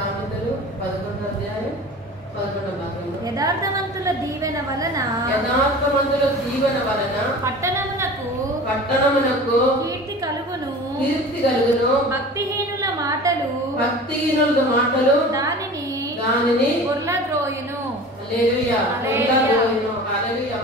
సామెతలు 11వ అధ్యాయం 11వ వాక్యం. యథార్థవంతుల దీవెన వలన పట్టణమునకు కీర్తి కలుగును. భక్తిహీనుల మాటలు దానిని పొర్లద్రోయును. హల్లెలూయా.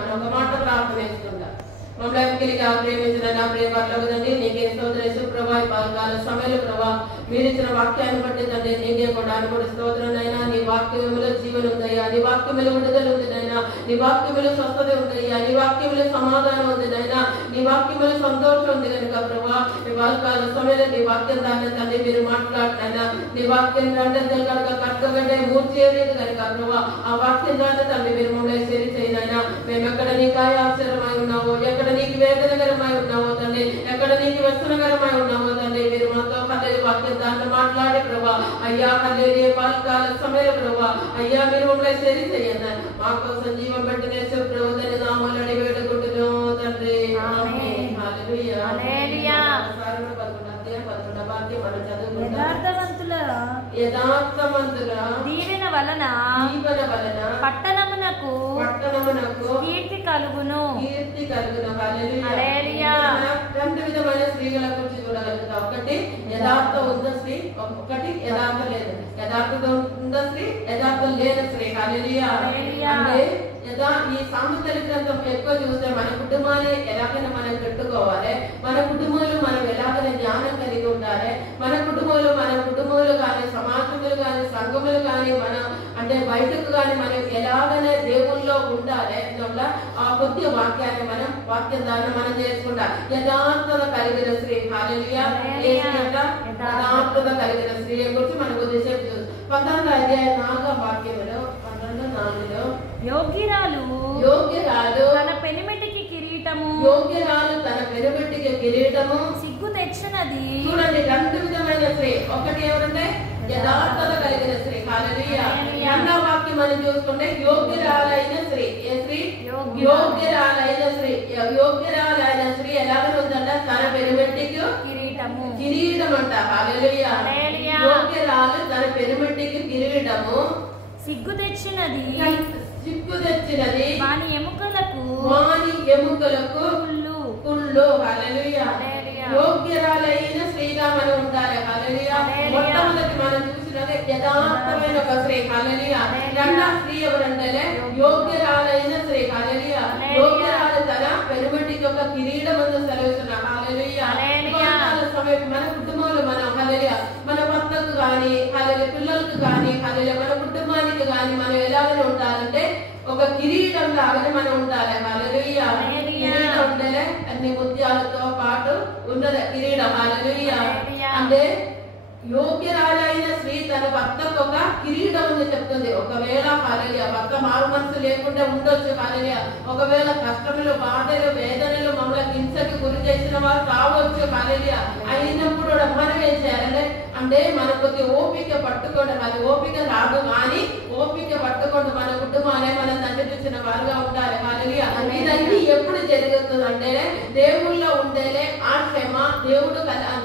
మనం ఒక మాట ప్రార్థన చేసుకుందాం. మమ్మల్ని ప్రేమించిన నా ప్రియ పట్లదండి నీకే స్తోత్రం ప్రభా. పాలకాల సమయంలో ప్రభా మీరు ఇచ్చిన వాక్యాన్ని బట్టి తండ్రి నీకే కూడా స్తోత్రంనైనా. నీ వాక్యములో జీవనం ఉందయ్యా, నీ వాక్యములో విడుదల ఉంది నైనా, నీ వాక్యములో స్వస్థత ఉందయ్యా, నీ వాక్యములో సమాధానం ఉంది నైనా, నీ వాక్యములో సంతోషం ఉంది కనుక ప్రభా నీ పాలకాల సమయంలో నీ వాక్యం దాన్ని తండ్రి మీరు మాట్లాడినైనా నీ వాక్యం అంటే కనుక కట్టగంటే మూర్చేయలేదు కనుక ప్రభా ఆ వాక్యం దాన్ని తండ్రి మీరు మమ్మల్ని సరి చేయనైనా. మేము ఎక్కడ నీకు ఆశ్చర్యమై ఉన్నావో, ఎక్కడ నీకు వేదనకరమై ఉన్నావో తండ్రి, ఎక్కడ నీకు వ్యసనకరమై ఉన్నావో తండ్రి మీరు మాతో హల్లెలూయా వాక్యం దాన్ని మాట్లాడే ప్రభా అయ్యా హల్లెలూయా పాలకాల సమయంలో ప్రభా అయ్యా మీరు మమ్మల్ని సరి చేయండి. మా కోసం జీవం పెట్టిన ప్రభుని నామములో అడిగి వేడుకుంటున్నాం తండ్రి. ఆమేన్. హల్లెలూయా. హల్లెలూయా. యథార్థవంతుల దీవెన వలన పట్టణమునకు కీర్తి కలుగును. హల్లెలూయా. రెండు విధమైన స్త్రీల గురించి చూడగలుగుతాం. ఒకటి యథార్థ ఉన్న స్త్రీ, ఒకటి యథార్థ లేదు. యథార్థత ఉన్న స్త్రీ, యథార్థం లేని స్త్రీ. హల్లెలూయా. అంటే ఈ సామెతల గ్రంథం ఎక్కువ చూస్తే మన కుటుంబాన్ని ఎలాగైనా మనం పెట్టుకోవాలి, మన కుటుంబంలో మనం ఎలాగైనా జ్ఞానం కలిగి ఉండాలి, మన కుటుంబంలో కానీ సమాజములు కానీ సంఘములు కానీ మన అంటే బయటకు కానీ మనం ఎలాగైనా దేవుల్లో ఉండాలి. ఆ కొద్ది వాక్యాన్ని వాక్యం దాన్ని మనం చేసుకుంటాం. యథార్థత కలిగిన స్త్రీ. హల్లెలూయా. యథార్థత కలిగిన స్త్రీ గురించి మనం కొద్దిసేపు చూస్తాం. 11వ అధ్యాయం 4వ వాక్యంలో 12:4 యోగ్యురాలు తన పెనిమిటికి కిరీటము, సిగ్గు తెచ్చినది. చూడండి రెండు విధమైన స్త్రీ. ఒకటి ఎవరంటే యథార్థత కలిగిన స్త్రీ. హల్లెలూయా. రెండవ వాక్యం మనం చూసుకుంటే యోగ్యురాలైన స్త్రీ. ఏ స్త్రీ? యోగ్యురాలైన స్త్రీ ఎలాగ ఉందంట? తన పెనిమిటికి కిరీటం అంట. హల్లెలూయా. యోగ్యురాలు తన పెనిమిటికి కిరీటము, సిగ్గు తెచ్చినది వాని ఎముకలకు కుళ్ళు. హల్లెలూయా. యోగ్యరాలైన స్త్రీగా మనం ఉండాలి. హల్లెలూయా. మొట్టమొదటి మనం చూసినది యథార్థమైన ఒక స్త్రీ. హల్లెలూయా. రెండవ స్త్రీ ఎవరంటే యోగ్యరాలైన స్త్రీ. హల్లెలూయా. యోగ్యరాలు తన పెరుమటికి ఒక కిరీటం సెలవుతున్నా. హల్లెలూయా. మన కుటుంబంలో మనం హల్లెలూయా మన భర్తకు కానీ హల్లెలూయా పిల్లలకు కానీ హల్లెలూయా మన కుటుంబానికి కానీ మనం ఎలాగనే ఉండాలంటే ఒక కిరీటం లాగానే మనం ఉండాలి. హల్లెలూయా. కిరీటం ఉంటేనే అన్ని ముత్యాలతో పాటు ఉన్నది కిరీటం. హల్లెలూయా. అంటే యోగ్యరాలైన స్త్రీ తన భర్తకు ఒక కిరీటం ఉంది చెప్తుంది. ఒకవేళ హల్లెలూయా భర్త మారు మనసు లేకుండా ఉండొచ్చు. హల్లెలూయా. ఒకవేళ కష్టములు, బాధలు, వేదనలు మమ్మల్ని హింసకి గురి చేసిన వారు కావచ్చు. హల్లెలూయా. అయినప్పుడు మనం ఏం చేయాలంటే అంటే మన కొద్ది ఓపిక పట్టుకోవడం. అది ఓపిక రాదు కానీ ఓపిక పట్టుకోండి మన కుటుంబాన్ని మనం తండ్రి చూసిన వారుగా ఉండాలి. హల్లెలూయా. ఇదన్నీ ఎప్పుడు జరుగుతుంది అంటే దేవుళ్ళో ఉండేలే ఆ క్షమ,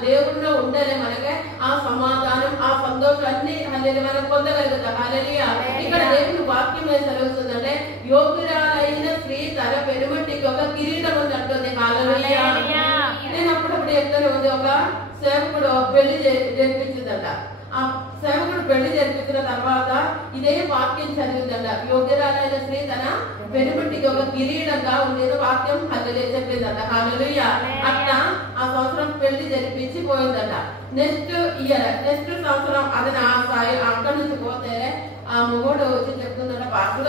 దేవుడిలో ఉండేలే మనకి ఆ సమాధానం, ఆ సంతోషం అన్ని హల్లెలూయా మనం పొందగలుగుతాం. హల్లెలూయా. ఇక్కడ దేవుని వాక్యం ఏం సెలవుతుందంటే యోగ్యురాలైన స్త్రీ తన పెరుమటికి ఒక కిరీటం ఉంది అంటుంది. హల్లెలూయా. నేను అప్పుడప్పుడు చెప్తాను ఉంది ఒక సేవకుడు పెళ్లి జరిపించిందట. ఆ సేవకుడు పెళ్లి జరిపించిన తర్వాత ఇదే వాక్యం చదివిందట. యోగ్యరాలైన స్త్రీ తన పెరుమటికి ఒక కిరీటంగా ఉండేది వాక్యం హల్లెలూయా చెప్పిందట. హల్లెలూయా. అట్లా ఆ సంవత్సరం పెళ్లి జరిపించి పోయిందట. నెక్స్ట్ సంవత్సరం అది ఆ స్థాయి అక్కడి నుంచి పోతే ఆ మొగోడు వచ్చి చెప్తుందట పాస్టర్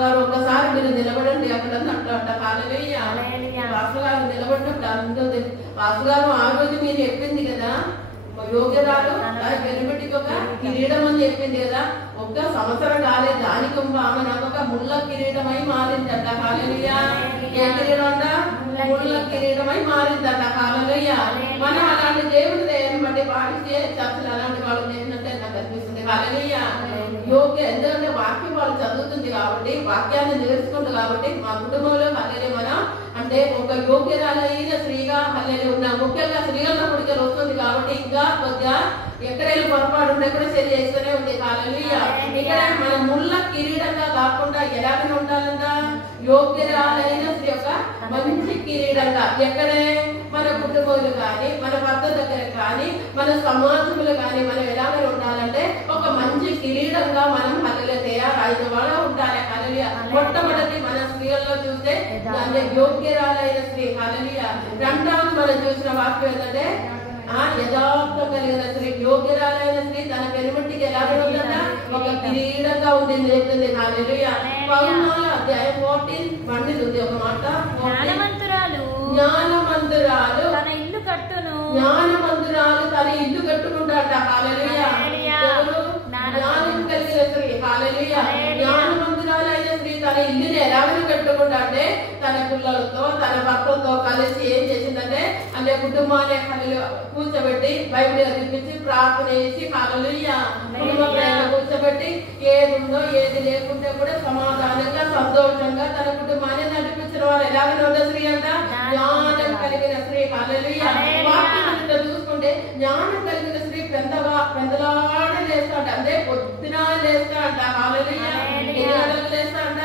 గారు ఒక్కసారి మీరు నిలబడండి అక్కడ అంట. హల్లెలూయా. పాస్టర్ గారు నిలబడినప్పుడు అందరూ పాస్టర్ గారు ఆ రోజు మీరు చెప్పింది కదా యోగ్యరాలు పెరుమటికి ఒక కిరీటం అని చెప్పింది కదా, ఒక్క సంవత్సరం కాలేదు దానికి ఆమె నాకు ఒక ముళ్ళ కిరీటమై మారిందట. హల్లెలూయా. ఏ కిరీటం అంట? ముళ్ళ కిరీటమై మారిందట. హల్లెలూయా. మనం అలాంటి దేవుడి దేవుని బట్టి పాటించే చర్చలు అలాంటి వాళ్ళు చేసినట్టే నాకు అనిపిస్తుంది. హల్లెలూయా. ఎందుకంటే వాక్యం వాళ్ళు చదువుతుంది కాబట్టి వాక్యాన్ని నేర్చుకుంటుంది కాబట్టి మా కుటుంబంలో హల్లెలూయా మనం అంటే అంటే ఒక యోగ్యరాలైన స్త్రీగా హల్లెలూయా ముఖ్యంగా స్త్రీలలో పుడికలు వస్తుంది కాబట్టి ఇంకా కొద్దిగా ఎక్కడైనా పొరపాటు ఉంటే కూడా సరి చేస్తూనే ఉంది. హల్లెలూయా. ఇక్కడ మన ముళ్ళ కిరీటంగా కాకుండా ఎలాగ ఉండాలంట? యోగ్యరాలైన స్త్రీ యొక్క మంచి కిరీటంగా. ఎక్కడే? మన కుటుంబాలు కానీ, మన భర్త దగ్గర కానీ, మన సమాజంలో కానీ మనం ఎలాగ ఉండాలంటే ఒక మంచి కిరీటంగా మనం హల్లెలూయా తయారైన వాళ్ళు ఉండాలి. హల్లెలూయా. మొట్టమొదటి మన స్త్రీలలో చూస్తే యోగ్యరాలైన స్త్రీ. హల్లెలూయా. రెండవది మనం చూసిన వాక్యం ఏంటంటే యథార్థం కలిగిన స్త్రీ. యోగ్యరాలైన స్త్రీ తన పెనుమట్టికి ఎలా ఉంటుందా? ఒక కిరీటంగా ఉంది చెప్తుంది. హల్లెలూయా. 14వ అధ్యాయం 14 ఉంది ఒక మాట. జ్ఞానమంతురాలు తన ఇల్లు కట్టును. జ్ఞానమంతురాలు తన ఇల్లు కట్టుకుంటాట. హల్లెలూయా. జ్ఞానం కలిగిన స్త్రీ. హల్లెలూయా. జ్ఞానమంతురాలైన స్త్రీ తన ఇల్లుని ఎలాగని కట్టుకుంటా అంటే తన పిల్లలతో తన భర్తతో కలిసి ఏం చేసిందంటే అంటే కుటుంబాన్ని కూర్చోబెట్టి బైబిల్ చదివించి ప్రార్థన చేసి హల్లెలూయా కుటుంబ కూర్చోబెట్టి ఏది ఉందో ఏది లేకుంటే కూడా సమాధానంగా సంతోషంగా తన కుటుంబాన్ని నడిపించిన వారు ఎలాగని ఉన్న స్త్రీ అంట జ్ఞానం కలిగిన స్త్రీ. హల్లెలూయా. వాక్యం చూసుకుంటే జ్ఞానం కలిగిన స్త్రీ పెందలాడ లేస్తాంట. అంటే పొద్దున లేస్తా అంట. హల్లెలూయా. ఎన్ని గంటలకు లేస్తా అంట?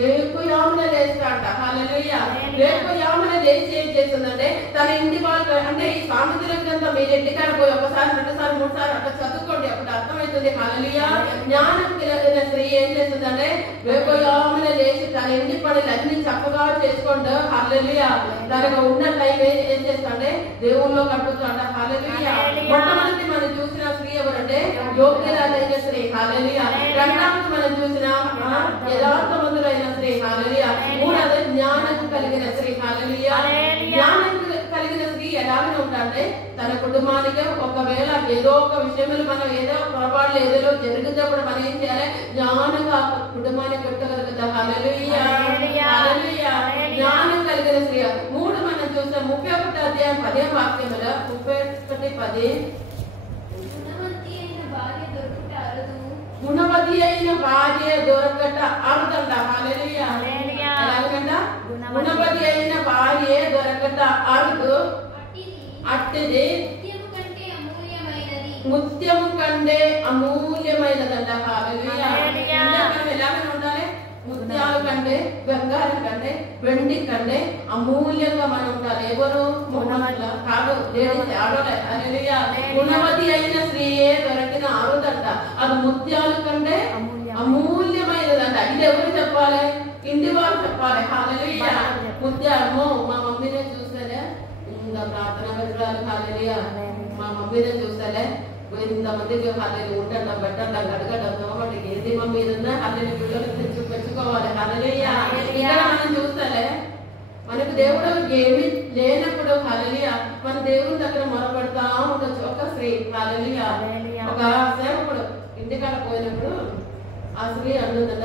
రేపు యామున లేస్తా అంట. హల్లెలూయా. రేపు యామున లేచి ఏం చేస్తుందంటే తన ఇంటి వాళ్ళు అంటే ఈ సామెతల గ్రంథం మీరు ఇంటికాడ పోయి ఒకసారి 2 సార్లు 3 సార్లు అక్కడ చదువుకోండి, అప్పుడు అర్థమవుతుంది. హల్లెలూయా. జ్ఞానం కలిగిన స్త్రీ ఏం చేస్తుందంటే రేపు యామున లేచి తన ఇంటి పనులు అన్ని చక్కగా చేసుకోండి. హల్లెలూయా. తనకు ఉన్న టైం ఏం చేస్తాంటే దేవుల్లో కట్టుతాంట. హల్లెలూయా. మొట్టమొదటి మనం చూసిన స్త్రీ ఎవరంటే యోగ్యరాలైన స్త్రీ. హల్లెలూయా. రెండవది మనం చూసిన యథార్థవంతులైన స్త్రీ. హల్లెలూయా. మూడవది జ్ఞానం కలిగిన స్త్రీ. హల్లెలూయా. జ్ఞానం కలిగిన స్త్రీ ఎలాగనే ఉంటాంటే తన కుటుంబానికి ఒకవేళ ఏదో ఒక విషయంలో మనం ఏదో పొరపాట్లు ఏదో జరుగుతున్నప్పుడు మనం ఏం చేయాలి? జ్ఞానంగా కుటుంబాన్ని కట్టగలుగుతాం. హల్లెలూయా. హల్లెలూయా. జ్ఞానం కలిగిన స్త్రీ. మూడు మనం చూస్తాం 31వ అధ్యాయం 10వ వాక్యములో 31:10 గుణవతి అయిన భార్య దొరకట అరుదంట. హల్లెలూయా. ఎలాగంట? గుణవతి అయిన భార్య దొరకట అరుదు అట్టిది ముత్యం కంటే అమూల్యమైనదంట. హల్లెలూయా. ఎలాగని ఉండాలి? ముత్యాల కంటే బంగారం కంటే వెండి కంటే అమూల్యంగా మనం ఉండాలి. ఎవరు? కాదు ఆడోలే. హల్లెలూయా. గుణవతి అయిన స్త్రీయే దొరికిన అరుదంట. అది ముత్యాల కంటే అమూల్యమైనదంట. ఇది ఎవరు చెప్పాలి? ఇంటి వాళ్ళు చెప్పాలి. హల్లెలూయా. ముత్యాలము మా మమ్మీనే చూస్తేనే ఇంకా ప్రార్థన పెట్టాలి. హల్లెలూయా. మా మమ్మీనే చూస్తేనే ఇంతమందికి హల్లెలూయా ఉండటం పెట్టడం గడగడం తోమటి ఏది మమ్మీ ఉందా హల్లెలూయా పిల్లలకు పెంచుకోవాలి. హల్లెలూయా. ఇక్కడ మనం చూస్తేనే మనకు దేవుడు ఏమి లేనప్పుడు హల్లెలూయా మన దేవుని దగ్గర మొరపెడతా ఉండొచ్చు. ఒక స్త్రీ హల్లెలూయా ఒక సేవకుడు ఇంటికాడ పోయినప్పుడు ఆ స్త్రీ అంటుందంట,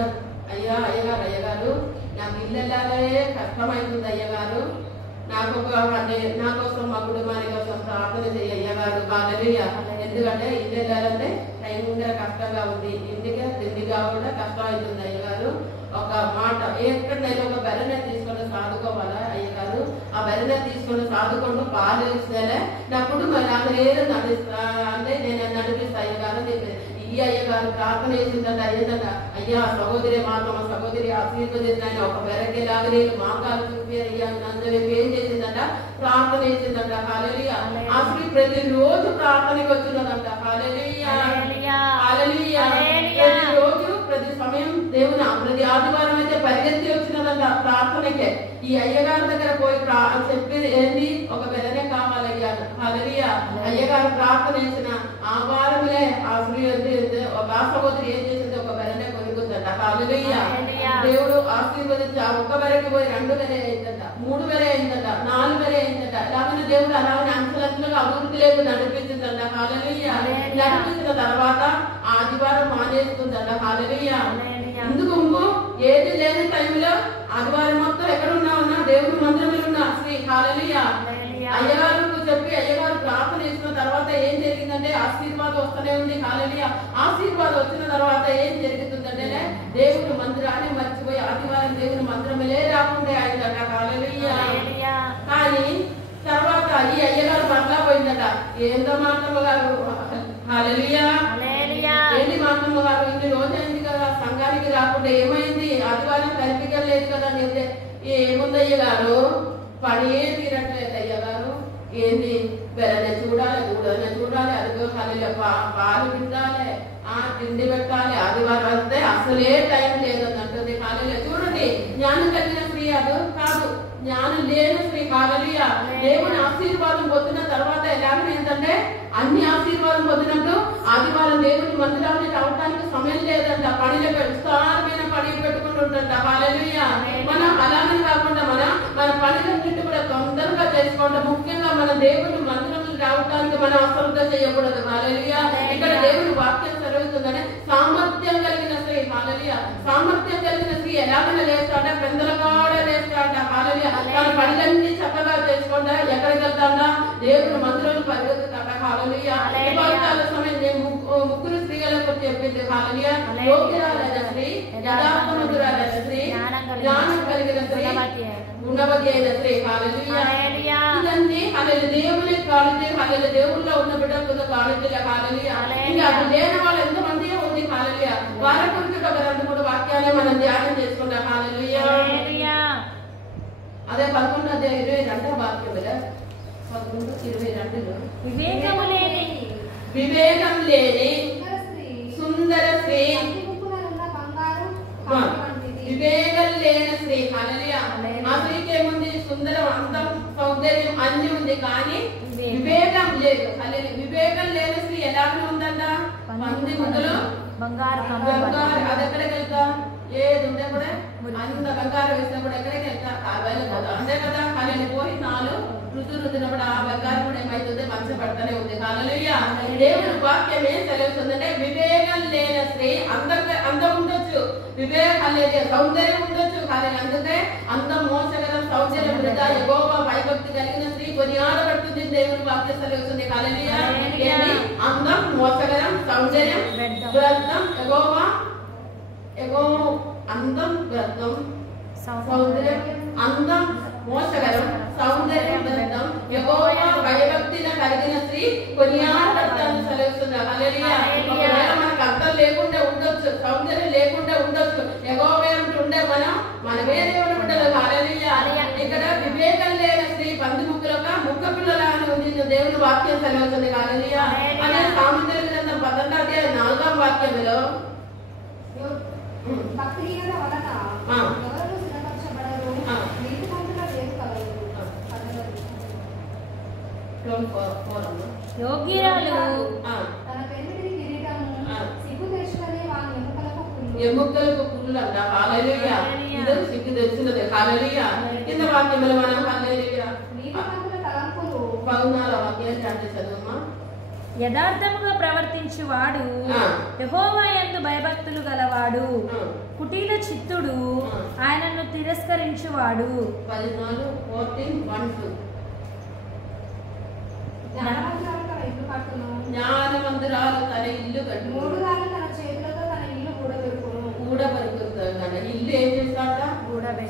అయ్యగారు నాకు ఇల్లు వెళ్ళాలే కష్టమైతుంది అయ్యగారు, నా కోసం మా కుటుంబాని కోసం ప్రార్థన చేయ అయ్యగారు. హల్లెలూయా. ఎందుకంటే ఇల్లు వెళ్ళాలంటే భయంకర కష్టంగా ఉంది, ఇంటికి తిండిగా కూడా కష్టం అవుతుంది అయ్యగారు. ఒక మాట ఎక్కడైనా ఒక బెరనే తీసుకొని సాదుకోవాలా అయ్యగారు, ఆ బెరనే తీసుకొని సాదుకుంటూ పాలు ఇస్తేనే నా కుటుంబం నాకు నేను నడిస్తా అంటే నేను నడిపిస్తా అయ్యగారు అని చెప్పేది. ఈ అయ్యగారు ప్రార్థన చేసిందంట. అయ్యిందంట, అయ్యా సహోదరి మాత్రం సహోదరి ఆశీర్వదించని ఒక బెరకేలాగా నేను మార్గాలు చూపి అయ్యా నందని ఏం చేసిందంట? ప్రార్థన చేసిందంట. హల్లెలూయా. ఆ స్త్రీ ప్రతిరోజు ప్రార్థనకి వచ్చినదంట. హల్లెలూయా. హల్లెలూయా. ప్రతిరోజు ప్రతి సమయం దేవుని ప్రతి ఆదివారం అయితే పరిగెత్తి వచ్చినదంట ప్రార్థనకే. ఈ అయ్యగారి దగ్గర పోయి చెప్పేది ఏంటి? ఒక బెరనే కావాలి అయ్యారు. హల్లెలూయా. అయ్యగారు ప్రార్థన చేసిన ఆ వారములే ఆ స్త్రీ ఒక సహోదరి ఏం చేసింది? ఒక బెరనే కొనుక్కుందంట. హల్లెలూయా. దేవుడు ఆశీర్వదించి ఆ ఒక్క బెరకి పోయి 2 బెరే అయిందంట, 3 బెరే అయిందంట, 4 బెరే అయిందంట. అలాగనే దేవుడు అలాగనే అంచెలంచెలుగా అభివృద్ధి లేకు నడిపించిందంట. హల్లెలూయా. నడిపించిన తర్వాత ఆదివారం మానేస్తుందంట. హల్లెలూయా. ఎందుకు ఏది లేని టైంలో ఆదివారం మొత్తం ఎక్కడ ఉన్నా దేవుడు మందిరంలో ఉన్న స్త్రీ. హల్లెలూయా. అయ్యగారు చెప్పి అయ్యగారు ప్రార్థన చేసిన తర్వాత ఏం జరిగిందంటే ఆశీర్వాదం వస్తూనే ఉంది. హల్లెలూయా. ఆశీర్వాదం వచ్చిన తర్వాత ఏం జరుగుతుందంటే దేవుని మందిరాన్ని మర్చిపోయి ఆదివారం దేవుని మందిరమే రాకుండా అయిందట. హల్లెలూయా. కానీ తర్వాత ఈ అయ్యగారు మరలా పోయిందట. ఏందో మాత్రమ్మ గారు, హల్లెలూయా, ఏంటి మాత్రమ్మ గారు, ఇన్ని రోజైంది కదా సంఘానికి రాకుండా, ఏమైంది? ఆదివారం కనిపించలేదు కదా అని చెప్తే, ఏముంది అయ్యగారు, పని తీరట్లేదు అయ్యగారు, ఏంది బెరనే చూడాలి, దూడనే చూడాలి, అదిగో హల్లెలూయా పాలు పిండాలి, తిండి పెట్టాలి, ఆదివారం వస్తే అసలే టైం లేదని అంటుంది. హల్లెలూయా. చూడండి, జ్ఞానం కలిగిన స్త్రీ అది కాదు, జ్ఞానం లేని స్త్రీ. హల్లెలూయా. దేవుని ఆశీర్వాదం పొందిన తర్వాత ఎలాగైందంటే అన్ని ఆశీర్వాదం పొందినట్టు ఆదివారం దేవుని మందిరాన్ని రావడానికి సమయం లేదంట. పనిలో విస్తారమైన పని పెట్టుకుంటుంట. హల్లెలూయా. మనం అలాగే కాకుండా మన పనులన్నింటి కూడా తొందరగా చేసుకోవడం, ముఖ్యంగా మన దేవుని మందిరం రావడానికి మనం అశ్రద్ధ చేయకూడదు. హల్లెలూయా. ఇక్కడ దేవుని వాక్యం జరుగుతుందని సామర్థ్యం కలిగిన స్త్రీ. హల్లెలూయా. సామర్థ్యం కలిగిన స్త్రీ ఎలాగైనా లేస్తాడ, పెందలకాడ లేస్తాడ. హల్లెలూయా. తన పనులన్నీ చక్కగా చేసుకుంటా ఎక్కడికి వెళ్తాడా? దేవుని మందిరం పరిగెత్తుతాడ. హల్లెలూయా. సమయం ముగ్గురు స్త్రీలకు చెప్పింది. హల్లెలూయా. యోగ్యురాలైన స్త్రీ, యథార్థవంతురాలైన స్త్రీ, జ్ఞానం కలిగిన స్త్రీ, గుణవతి అయిన స్త్రీ. హల్లెలూయా. ఇదన్నీ హల్లెలూయా దేవుని కాలేజీ. హల్లెలూయా. దేవుళ్ళలో ఉన్న బిడ్డలకు కాలేజీల. హల్లెలూయా. ఇంకా అది లేని వాళ్ళు ఎంతమంది ఉంది. హల్లెలూయా. వారి గురించి ఒక 2-3 వాక్యాలే మనం ధ్యానం చేసుకుంటాం. హల్లెలూయా. అదే 11:22 వాక్యం కదా, 11:22. వివేకం లేని సుందర స్త్రీ, వివేకం లేని స్త్రీ. హల్లెలూయా. ఆ స్త్రీకి ఏముంది? సుందరం, అందం, సౌందర్యం అన్ని ఉంది, కానీ వివేకం లేదు. హల్లెలూయా. వివేకం లేని స్త్రీ ఎలాగ ఉందంట? పంది ముద్దలు బంగారు. అది ఎక్కడికి వెళ్తా? ఏది ఉండే కూడా అంత బంగారం వేసినా కూడా ఎక్కడికి వెళ్తా? అంతే కదా. కానీ పోయి 4 రుద్దినప్పుడు ఆ బంగారం కూడా ఏమైతుంది? మంచి పడతానే ఉంది. హల్లెలూయా. దేవుని వాక్యం ఏం తెలుస్తుందంటే వివేకం లేని స్త్రీ అందం ఉండొచ్చు, హల్లెలూయా, సౌందర్యం ఉండొచ్చు, కానీ అందుకే అందం మోసగలం, సౌందర్యం వృధా. యెహోవా భయభక్తి కలిగిన స్త్రీ కొనియాడబడుతుంది. దేవుని వాక్యం తెలుస్తుంది. హల్లెలూయా. అందం, మోసగలం, సౌందర్యం, వ్యర్థం. యెహోవా అందం, వ్యర్థం, సౌందర్యం, అందం, మోసగలం, సౌందర్యం, వ్యర్థం. యెహోవా భయభక్తిన కలిగిన స్త్రీ కొనియాడబడతాను సెలవుస్తుంది. హల్లెలూయా. ఒకవేళ మనకు అందం లేకుండా ఉండొచ్చు, సౌందర్యం లేకుండా ఉండొచ్చు, యెహోవా ఉండే మనమే దేవుని బిడ్డలు. హల్లెలూయా. ఇక్కడ వివేకం లేని స్త్రీ పంది ముక్క పిల్లల అని ఉంది. దేవుని వాక్యం సెలవుతుంది. హల్లెలూయా. అదే సామెతల గ్రంథం 18:4 వాక్యంలో యోగ్యురాలు ఎముకలకు పుల్లు అంట. హల్లెలూయా. ఇది సిగ్గు తెలిసినదే. హల్లెలూయా. కింద వాక్యంలో మనం హల్లెలూయా 14 వాక్యాన్ని అంటే చదువుమా. యథార్థముగా ప్రవర్తించువాడు యెహోవా యందు భయభక్తులు గలవాడు, కుటిల చిత్తుడు ఆయనను తిరస్కరించువాడు. 14:1-2. జ్ఞానవంతురాలు తన ఇల్లు కట్టు, కూడబెరుకుతుంది. ఇల్లు ఏం చేస్తాడ?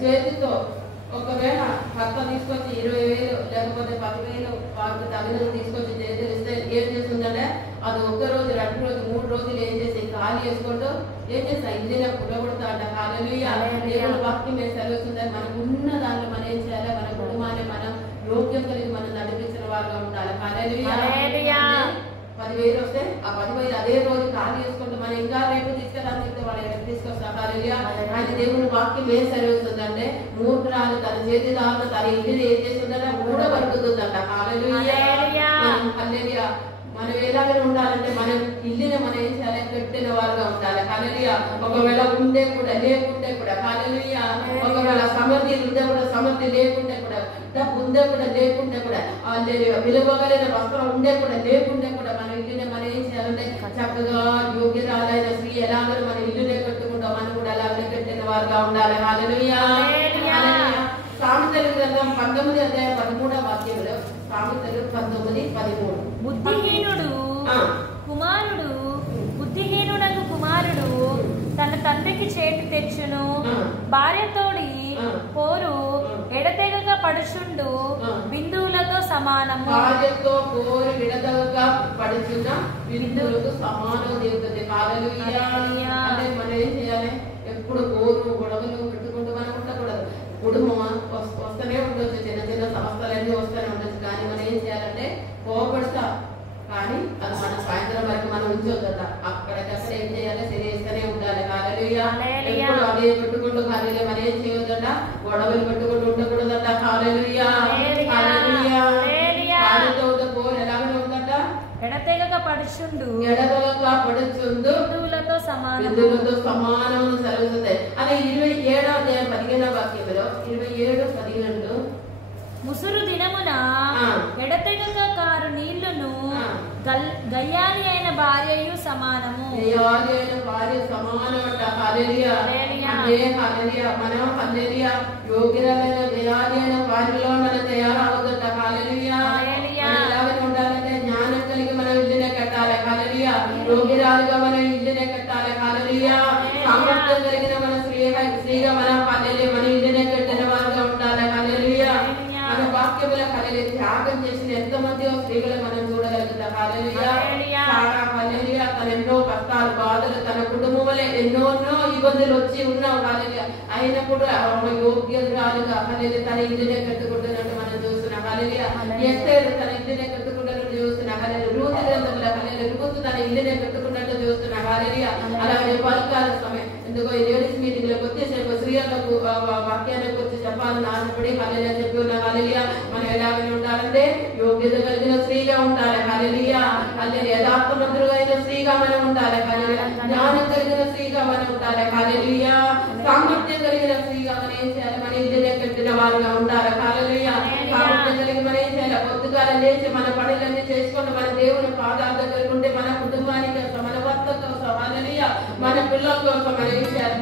చేతితో. ఒకవేళ భర్త తీసుకొచ్చి 20,000 లేకపోతే 10,000 వాళ్ళకి తగినది తీసుకొచ్చి చేతులు ఇస్తే ఏం చేస్తుందంటే అది 1 రోజు, 2 రోజు, 3 రోజులు ఏం చేసి ఖాళీ చేసుకుంటూ ఏం చేస్తా? ఇంజిన్ పుడగొడతా అంట. హల్లెలూయా. దేవుని వాక్యం ఏం సెలవుతుందని మనకు ఉన్న దాంట్లో మనం ఏం చేయాలి? మన కుటుంబాన్ని మనం యోగ్యం కలిగి మనం నడిపించిన వారుగా ఉండాలి. హల్లెలూయా. 10,000 వస్తే ఆ 10,000 అదే రోజు ఖాళీ చేసుకుంటూ మనం ఇంకా రేపు తీసుకెళ్ళాలని చెప్తే వాళ్ళు ఎక్కడ తీసుకొస్తారు? హల్లెలూయా. ఆయన దేవుని వాక్యం ఏం సెలవుతుందంటే మూర్ఖురాలు తన చేతి దాకా తన ఇంటిని ఏం చేస్తుందంటే కూడబడుతుందంట. హల్లెలూయా. హల్లెలూయా. మనం ఎలాగైనా ఉండాలంటే మనం ఇల్లుని మనం ఏం చేయాలి? పెట్టిన వారుగా ఉండాలి. హల్లెలూయా. ఒకవేళ ఉండే కూడా లేకుంటే కూడా, హల్లెలూయా, ఒకవేళ సమృద్ధి ఉండే కూడా సమృద్ధి లేకుంటే కూడా, డబ్బు ఉండే కూడా లేకుంటే కూడా, విలువగలిగిన వస్త్రం ఉండే కూడా లేకుంటే కూడా మన ఇల్లునే మనం ఏం చేయాలంటే చక్కగా యోగ్యరాలైన స్త్రీ ఎలాగైనా మన ఇల్లునే కట్టుకుంటాం, మనం కూడా అలాగనే పెట్టిన వారుగా ఉండాలి. హల్లెలూయా. సామెతల గ్రంథం 19:13 వాక్యంలో సామెతలు 19:13. బుద్ధిహీనుడకు కుమారుడు తన తండ్రికి చేతి తెచ్చును, భార్యతోడి పోరు ఎడతెగక పడుచుండు బిందువులతో సమానము. భార్యతో పోరు ఎడతెగక పడుచున్న బిందువులతో సమానం దేవుతుంది. హల్లెలూయా. అంటే మనం ఏం చేయాలి? ఎప్పుడు పోరు గొడవలు పెట్టుకుంటూ మనం ఉండకూడదు. కుటుంబం వస్తూనే ఉండొచ్చు, చిన్న చిన్న సమస్యలన్నీ వస్తూనే ఉండొచ్చు, కానీ మనం ఏం చేయాలంటే కోపడతా కానీ అది మన సాయంత్రం వరకు మనం ఉంచొద్దట. అక్కడికక్కడ ఏం చేయాలి? తెలియస్తూనే ఉండాలి. హల్లెలూయా. ఎప్పుడు అదే పెట్టుకుంటూ ఖాళీలే మనం ఏం చేయొద్దట, గొడవలు పెట్టుకుంటూ ఉండకూడదట. హల్లెలూయా. హల్లెలూయా. భార్యతో పోరు ఎలాగనే ఉందట, ఎడతెగక పడుచుండు బిందువులతో సమానం సెలవుతుంది. అదే 27వ అధ్యాయం 15వ వాక్యంలో 27:15 ముసురు దినమున ఎడతెగక కారు నీళ్లును గయ్యాలి అయిన భార్యయు సమానము. గయ్యాలి అయిన భార్య సమానం అంట. హల్లెలూయా. హల్లెలూయా. మనం హల్లెలూయా యోగ్యురాలైన గయ్యాలి అయిన భార్యలో మనం తయారవుతుంట. హల్లెలూయా. ఎలాగని ఉండాలంటే జ్ఞానం కలిగి మనం ఇల్లునే కట్టాలి. హల్లెలూయా. యోగ్యురాలుగా మనం ఇల్లునే కట్టాలి. హల్లెలూయా. సామర్థ్యం కలిగిన మన స్త్రీగా మనం హల్లెలూయా మన ఇల్లునే కట్టిన వారుగా ఉండాలి. హల్లెలూయా. మన వాక్యముల హల్లెలూయా త్యాగం చేసిన ఎంతమంది స్త్రీలు మనం చూడగలుగుతాం. హల్లెలూయా. హల్లెలూయా. తన ఎన్నో కష్టాలు బాధలు తన కుటుంబం వల్ల ఎన్నో ఇబ్బందులు వచ్చి ఉన్నావు. హల్లెలూయా. అయినప్పుడు యోగ్యురాలుగా హల్లెలూయా తన ఇంటినే కట్టుకుంటున్నట్టు మనం చూస్తున్నాం. హల్లెలూయా. ఎస్తేరు తన ఇంటినే కట్టుకుంటున్నట్టు చూస్తున్నాం. హల్లెలూయా. రూతు గ్రంథంలో హల్లెలూయా రూతు తన ఇంటినే కట్టుకున్నట్టు చూస్తున్నాం. హల్లెలూయా. అలాగే పలకాల సమయం ఎందుకో లేడీస్ మీటింగ్ లో వచ్చేసేపు స్త్రీలకు వాక్యాన్ని గురించి చెప్పాలని ఆశపడి హల్లెలూయా చెప్పి ఉన్న. హల్లెలూయా. మనం ఎలాగని ఉండాలంటే యోగ్యత కలిగిన స్త్రీగా ఉండాలి. హల్లెలూయా. హల్లెలూయా. యథార్థవంతులుగా అయిన స్త్రీగా మనం ఉండాలి. హల్లెలూయా. జ్ఞానం కలిగిన స్త్రీగా మనం ఉండాలి. హల్లెలూయా. సామర్థ్యం కలిగిన స్త్రీగా మనం ఏం చేయాలి? మన ఇంటినే కట్టిన వారుగా ఉండాలి. హల్లెలూయా. సామర్థ్యం కలిగి మనం ఏం చేయాలి? పొద్దుగాల లేచి మన పనులన్నీ చేసుకుంటూ మన దేవుని పాదాల దగ్గర ఉంటే మన కుటుంబానికి మన భర్త కోసం హల్లెలూయా మన పిల్లల కోసం మనం ఏం చేయాలి?